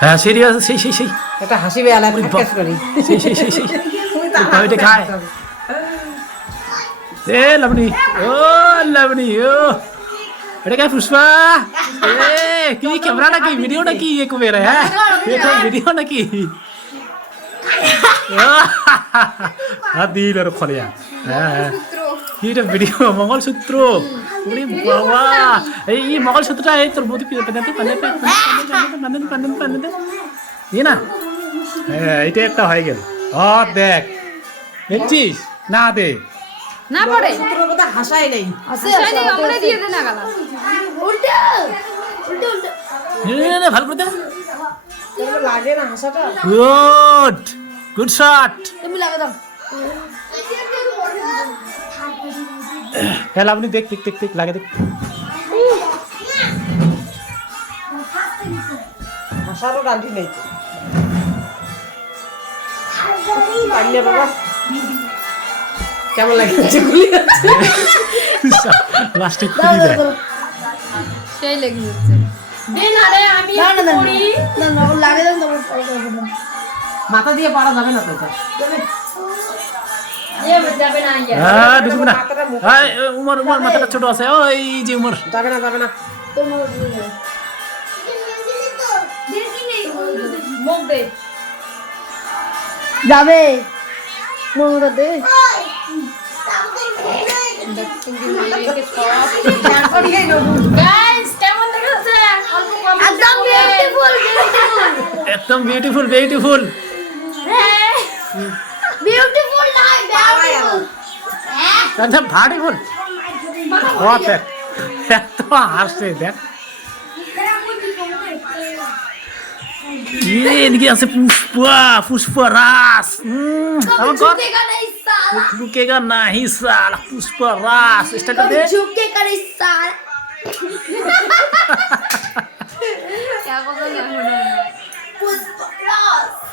হ্যাঁ সিরিয়াস সেই একটা হাসি বেয়ালা ফ্যাকাস করি সেই ভাবিটা খায় এ লাবণী ও লাবণী ও এটা क्या पुष्पा ए की कैमरा ना की वीडियो ना की ये कुबेर है ये कोई वीडियो ना की हाथ दिल और खोलिया এটা ভিডিও মঙ্গলসূত্র ওরে বাবা এই মঙ্গলসূত্রটা এই তোর বৌদি পান্নাতে না হ্যাঁ এটা একটা হয়ে গেল দেখ দেখছিস না দে না পড়ে তোর কথা হাসাই নাই হাসাই নেই আমরা দিয়ে দে না গালা উল্টা উল্টা উল্টা ভালো করে দে তোর লাগে না হাসাটা গুড শট তুমি লাগা দাও হ্যাঁ আপনি দেখ লাগে দেখ হাসারও গান্ধী নেই পারলে বাবা কেমন লাগে লাস্টে খুলি দেয় সেই লেগে যাচ্ছে দে না রে আমি করি না না লাগে দাও তোমার পরে করব মাথা দিয়ে পারা যাবে না তো যাবে না ইয়া হ্যাঁ ঢুকবে না হ্যাঁ উমর মাথাটা ছোট আছে ওই যে উমর যাবে না তোমার মুখ দে যাবে নোংরা দে গাইস কেমন দেখাচ্ছে অল্প কম একদম বিউটিফুল একদম বিউটিফুল হ্যাঁ বিউটিফুল না বিউটিফুল একদম ভাটিফুল দেখ এত হাসছে দেখ এদিকে আছে পুষ্পরাজ झुकेगा नहीं साला रुकेगा नहीं साला पुष्पराज स्टार्ट कर दे झुकेगा नहीं साला क्या बोल रहे हैं पुष्पराज